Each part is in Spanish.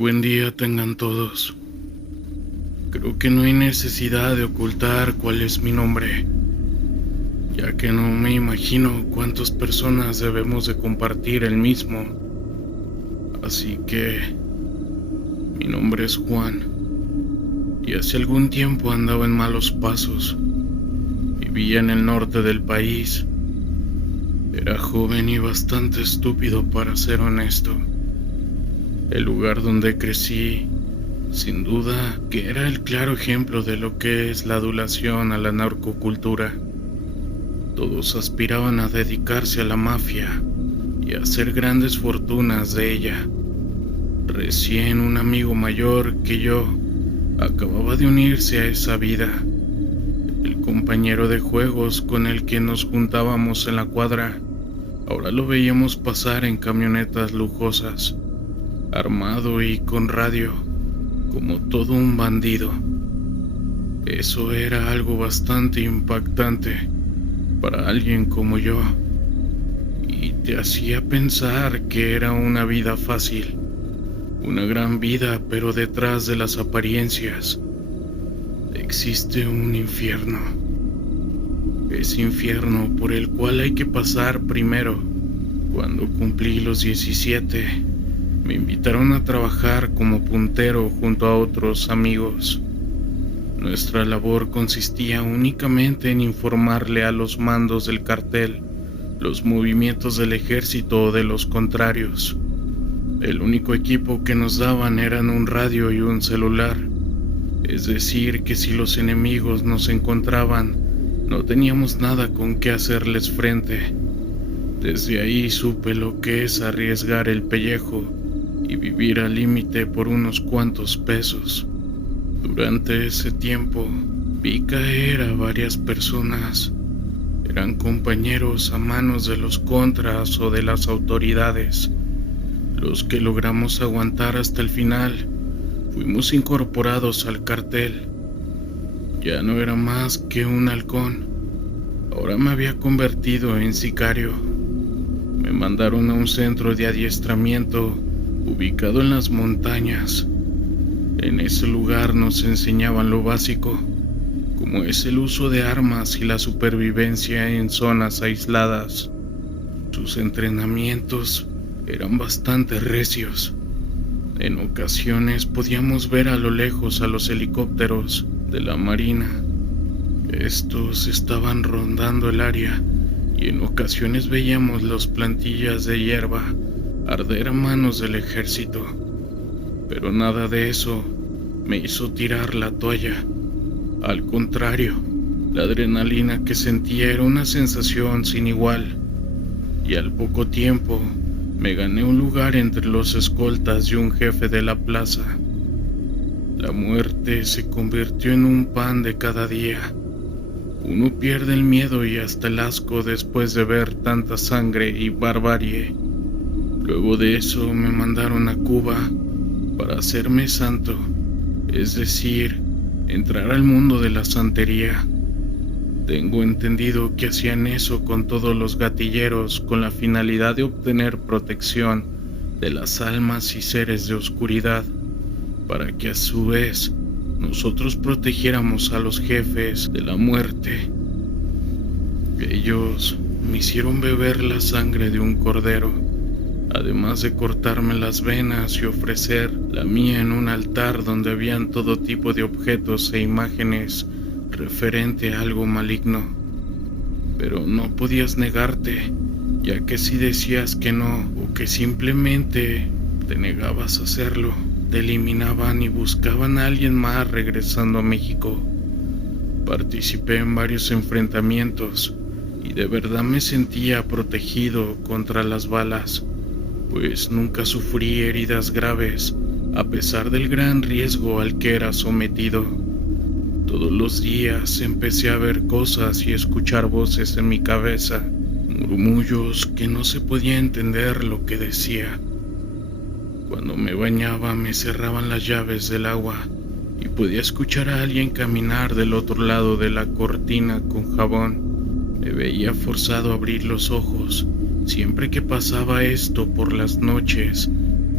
buen día tengan todos. Creo que no hay necesidad de ocultar cuál es mi nombre, ya que no me imagino cuántas personas debemos de compartir el mismo. Así que mi nombre es Juan, y hace algún tiempo andaba en malos pasos. Vivía en el norte del país. Era joven y bastante estúpido, para ser honesto. El lugar donde crecí, sin duda, que era el claro ejemplo de lo que es la adulación a la narcocultura. Todos aspiraban a dedicarse a la mafia y a hacer grandes fortunas de ella. Recién un amigo mayor que yo acababa de unirse a esa vida. El compañero de juegos con el que nos juntábamos en la cuadra, ahora lo veíamos pasar en camionetas lujosas, armado y con radio, como todo un bandido. Eso era algo bastante impactante para alguien como yo, y te hacía pensar que era una vida fácil, una gran vida, pero detrás de las apariencias existe un infierno. Ese infierno por el cual hay que pasar primero. Cuando cumplí los 17, me invitaron a trabajar como puntero junto a otros amigos. Nuestra labor consistía únicamente en informarle a los mandos del cartel los movimientos del ejército o de los contrarios. El único equipo que nos daban eran un radio y un celular. Es decir, que si los enemigos nos encontraban, no teníamos nada con qué hacerles frente. Desde ahí supe lo que es arriesgar el pellejo y vivir al límite por unos cuantos pesos. Durante ese tiempo, vi caer a varias personas. Eran compañeros a manos de los contras o de las autoridades. Los que logramos aguantar hasta el final, fuimos incorporados al cartel. Ya no era más que un halcón. Ahora me había convertido en sicario. Me mandaron a un centro de adiestramiento ubicado en las montañas. En ese lugar nos enseñaban lo básico, como es el uso de armas y la supervivencia en zonas aisladas. Sus entrenamientos eran bastante recios. En ocasiones podíamos ver a lo lejos a los helicópteros de la Marina. Estos estaban rondando el área y en ocasiones veíamos las plantillas de hierba arder a manos del ejército. Pero nada de eso me hizo tirar la toalla. Al contrario, la adrenalina que sentía era una sensación sin igual, y al poco tiempo me gané un lugar entre los escoltas y un jefe de la plaza. La muerte se convirtió en un pan de cada día. Uno pierde el miedo y hasta el asco después de ver tanta sangre y barbarie. Luego de eso me mandaron a Cuba para hacerme santo, es decir, entrar al mundo de la santería. Tengo entendido que hacían eso con todos los gatilleros con la finalidad de obtener protección de las almas y seres de oscuridad, para que a su vez nosotros protegiéramos a los jefes de la muerte. Ellos me hicieron beber la sangre de un cordero, además de cortarme las venas y ofrecer la mía en un altar donde habían todo tipo de objetos e imágenes referente a algo maligno. Pero no podías negarte, ya que si decías que no o que simplemente te negabas a hacerlo, te eliminaban y buscaban a alguien más regresando a México. Participé en varios enfrentamientos y de verdad me sentía protegido contra las balas, pues nunca sufrí heridas graves a pesar del gran riesgo al que era sometido. Todos los días empecé a ver cosas y escuchar voces en mi cabeza, murmullos que no se podía entender lo que decía. Cuando me bañaba me cerraban las llaves del agua y podía escuchar a alguien caminar del otro lado de la cortina con jabón. Me veía forzado a abrir los ojos. Siempre que pasaba esto por las noches,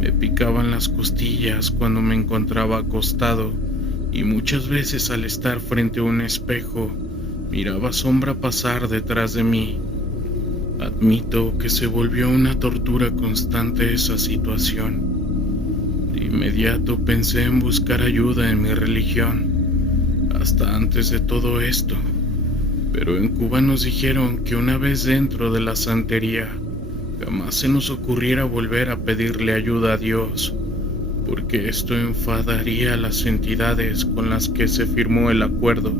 Me picaban las costillas cuando me encontraba acostado y muchas veces al estar frente a un espejo miraba sombra pasar detrás de mí. Admito que se volvió una tortura constante esa situación. De inmediato pensé en buscar ayuda en mi religión, hasta antes de todo esto, pero en Cuba nos dijeron que una vez dentro de la santería, jamás se nos ocurriera volver a pedirle ayuda a Dios, porque esto enfadaría a las entidades con las que se firmó el acuerdo,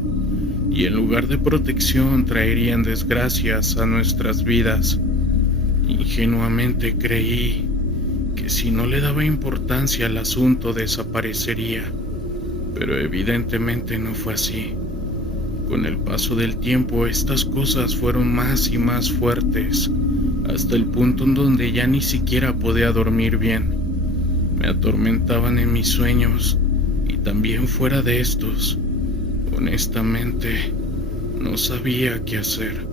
y en lugar de protección traerían desgracias a nuestras vidas. Ingenuamente creí que si no le daba importancia al asunto desaparecería, pero evidentemente no fue así. Con el paso del tiempo estas cosas fueron más y más fuertes, hasta el punto en donde ya ni siquiera podía dormir bien. Me atormentaban en mis sueños y también fuera de estos. Honestamente, no sabía qué hacer.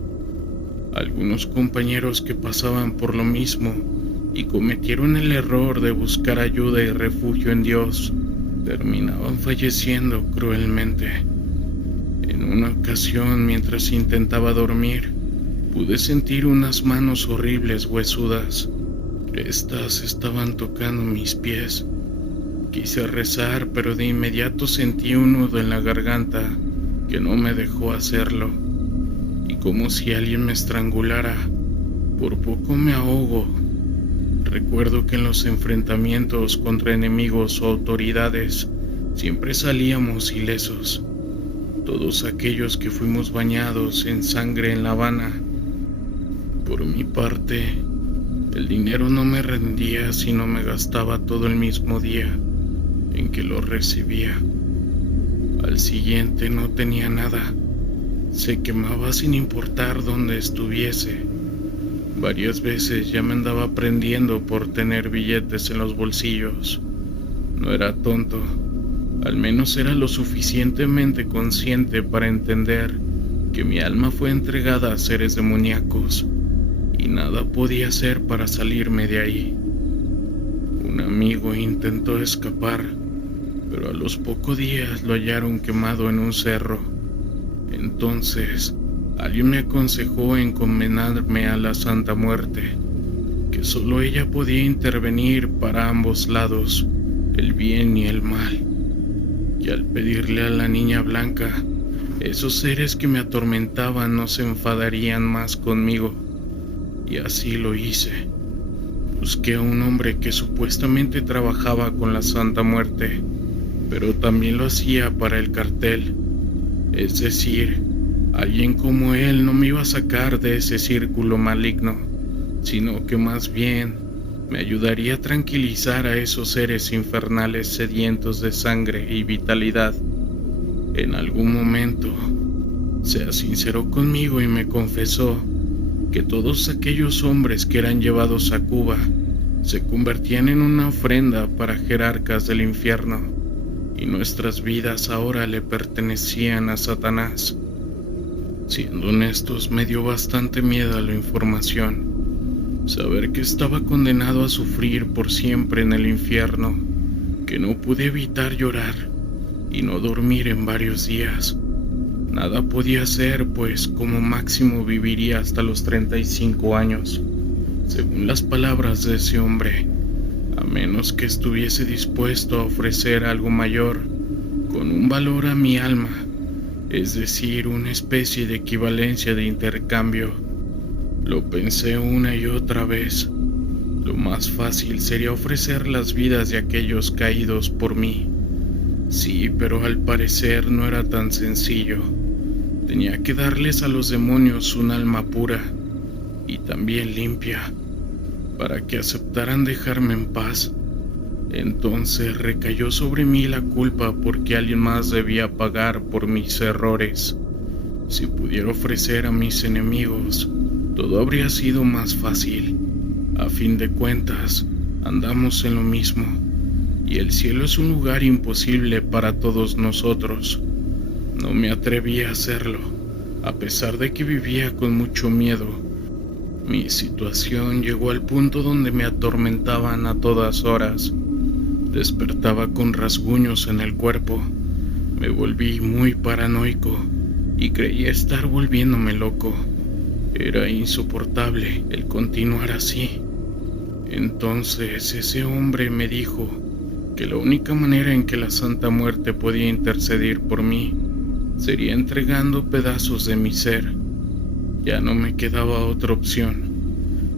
Algunos compañeros que pasaban por lo mismo y cometieron el error de buscar ayuda y refugio en Dios, terminaban falleciendo cruelmente. En una ocasión, mientras intentaba dormir, pude sentir unas manos horribles huesudas. Estas estaban tocando mis pies. Quise rezar, pero de inmediato sentí un nudo en la garganta que no me dejó hacerlo. Y como si alguien me estrangulara, por poco me ahogo. Recuerdo que en los enfrentamientos contra enemigos o autoridades siempre salíamos ilesos. Todos aquellos que fuimos bañados en sangre en La Habana. Por mi parte, el dinero no me rendía si no me gastaba todo el mismo día en que lo recibía. Al siguiente no tenía nada. Se quemaba sin importar dónde estuviese. Varias veces ya me andaba prendiendo por tener billetes en los bolsillos. No era tonto, al menos era lo suficientemente consciente para entender que mi alma fue entregada a seres demoníacos y nada podía hacer para salirme de ahí. Un amigo intentó escapar, pero a los pocos días lo hallaron quemado en un cerro. Entonces, alguien me aconsejó encomendarme a la Santa Muerte, que solo ella podía intervenir para ambos lados, el bien y el mal. Y al pedirle a la niña blanca, esos seres que me atormentaban no se enfadarían más conmigo. Y así lo hice. Busqué a un hombre que supuestamente trabajaba con la Santa Muerte, pero también lo hacía para el cartel. Es decir, alguien como él no me iba a sacar de ese círculo maligno, sino que más bien me ayudaría a tranquilizar a esos seres infernales sedientos de sangre y vitalidad. En algún momento se sinceró conmigo y me confesó que todos aquellos hombres que eran llevados a Cuba se convertían en una ofrenda para jerarcas del infierno, y nuestras vidas ahora le pertenecían a Satanás. Siendo honestos, me dio bastante miedo la información. Saber que estaba condenado a sufrir por siempre en el infierno, que no pude evitar llorar y no dormir en varios días. Nada podía hacer, pues como máximo viviría hasta los 35 años, según las palabras de ese hombre, a menos que estuviese dispuesto a ofrecer algo mayor, con un valor a mi alma, es decir, una especie de equivalencia de intercambio. Lo pensé una y otra vez. Lo más fácil sería ofrecer las vidas de aquellos caídos por mí. Sí, pero al parecer no era tan sencillo. Tenía que darles a los demonios un alma pura y también limpia, para que aceptaran dejarme en paz. Entonces recayó sobre mí la culpa porque alguien más debía pagar por mis errores. Si pudiera ofrecer a mis enemigos, todo habría sido más fácil. A fin de cuentas, andamos en lo mismo, y el cielo es un lugar imposible para todos nosotros. No me atreví a hacerlo, a pesar de que vivía con mucho miedo. Mi situación llegó al punto donde me atormentaban a todas horas. Despertaba con rasguños en el cuerpo. Me volví muy paranoico y creía estar volviéndome loco. Era insoportable el continuar así. Entonces ese hombre me dijo que la única manera en que la Santa Muerte podía interceder por mí sería entregando pedazos de mi ser. Ya no me quedaba otra opción.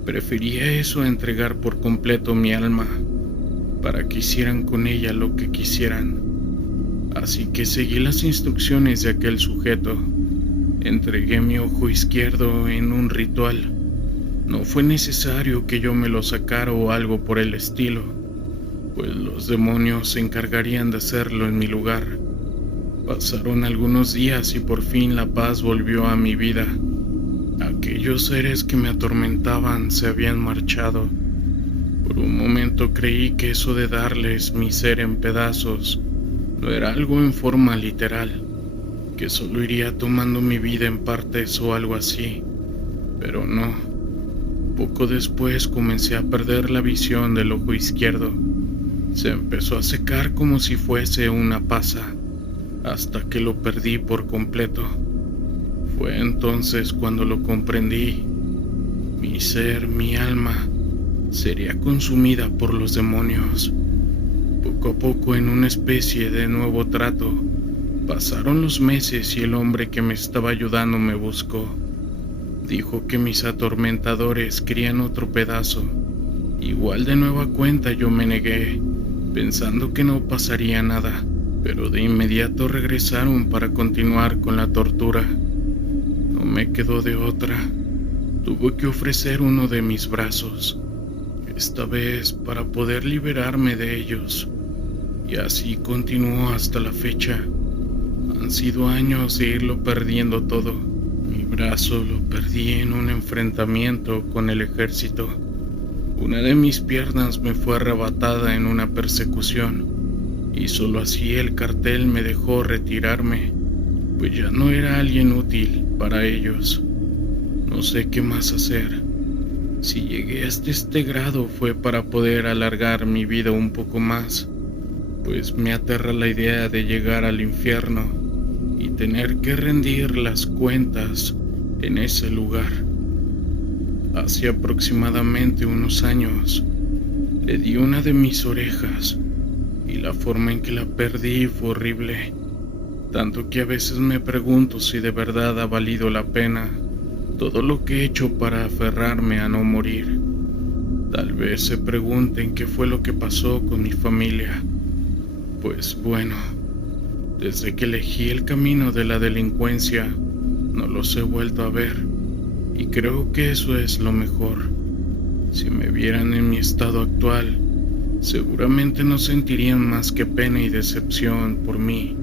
Prefería eso a entregar por completo mi alma, para que hicieran con ella lo que quisieran. Así que seguí las instrucciones de aquel sujeto. Entregué mi ojo izquierdo en un ritual. No fue necesario que yo me lo sacara o algo por el estilo, pues los demonios se encargarían de hacerlo en mi lugar. Pasaron algunos días y por fin la paz volvió a mi vida. Aquellos seres que me atormentaban se habían marchado. Por un momento creí que eso de darles mi ser en pedazos no era algo en forma literal, que solo iría tomando mi vida en partes o algo así, pero no. Poco después comencé a perder la visión del ojo izquierdo. Se empezó a secar como si fuese una pasa, hasta que lo perdí por completo. Fue entonces cuando lo comprendí. Mi ser, mi alma, sería consumida por los demonios. Poco a poco, en una especie de nuevo trato, pasaron los meses y el hombre que me estaba ayudando me buscó. Dijo que mis atormentadores querían otro pedazo. Igual de nueva cuenta yo me negué, pensando que no pasaría nada, pero de inmediato regresaron para continuar con la tortura. No me quedó de otra. Tuve que ofrecer uno de mis brazos, esta vez para poder liberarme de ellos. Y así continuó hasta la fecha. Han sido años de irlo perdiendo todo. Mi brazo lo perdí en un enfrentamiento con el ejército. Una de mis piernas me fue arrebatada en una persecución, y solo así el cartel me dejó retirarme, pues ya no era alguien útil para ellos. No sé qué más hacer. Si llegué hasta este grado fue para poder alargar mi vida un poco más, pues me aterra la idea de llegar al infierno y tener que rendir las cuentas en ese lugar. Hace aproximadamente unos años le di una de mis orejas y la forma en que la perdí fue horrible, tanto que a veces me pregunto si de verdad ha valido la pena todo lo que he hecho para aferrarme a no morir. Tal vez se pregunten qué fue lo que pasó con mi familia. Pues bueno, desde que elegí el camino de la delincuencia, no los he vuelto a ver, y creo que eso es lo mejor. Si me vieran en mi estado actual, seguramente no sentirían más que pena y decepción por mí.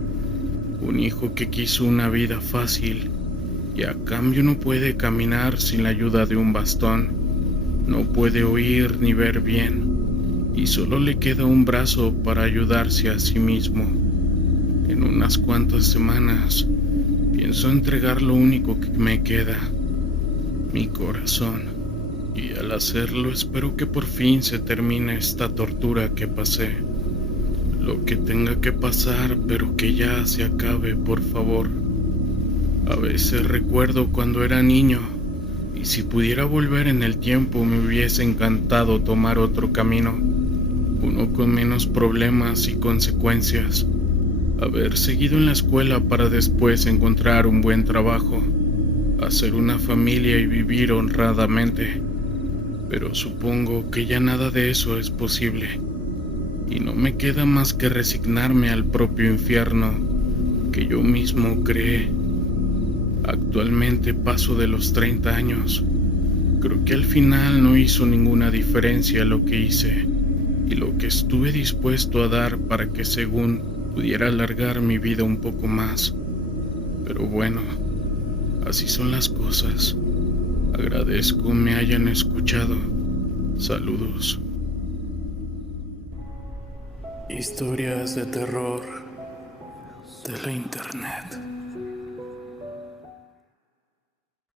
Un hijo que quiso una vida fácil y a cambio no puede caminar sin la ayuda de un bastón, no puede oír ni ver bien, y solo le queda un brazo para ayudarse a sí mismo. En unas cuantas semanas pienso entregar lo único que me queda, mi corazón, y al hacerlo espero que por fin se termine esta tortura que pasé. Lo que tenga que pasar, pero que ya se acabe, por favor. A veces recuerdo cuando era niño, y si pudiera volver en el tiempo me hubiese encantado tomar otro camino, uno con menos problemas y consecuencias. Haber seguido en la escuela para después encontrar un buen trabajo, hacer una familia y vivir honradamente. Pero supongo que ya nada de eso es posible, y no me queda más que resignarme al propio infierno que yo mismo creé. Actualmente paso de los 30 años. Creo que al final no hizo ninguna diferencia lo que hice y lo que estuve dispuesto a dar para que según pudiera alargar mi vida un poco más. Pero bueno, así son las cosas. Agradezco me hayan escuchado. Saludos. Historias de terror de la internet.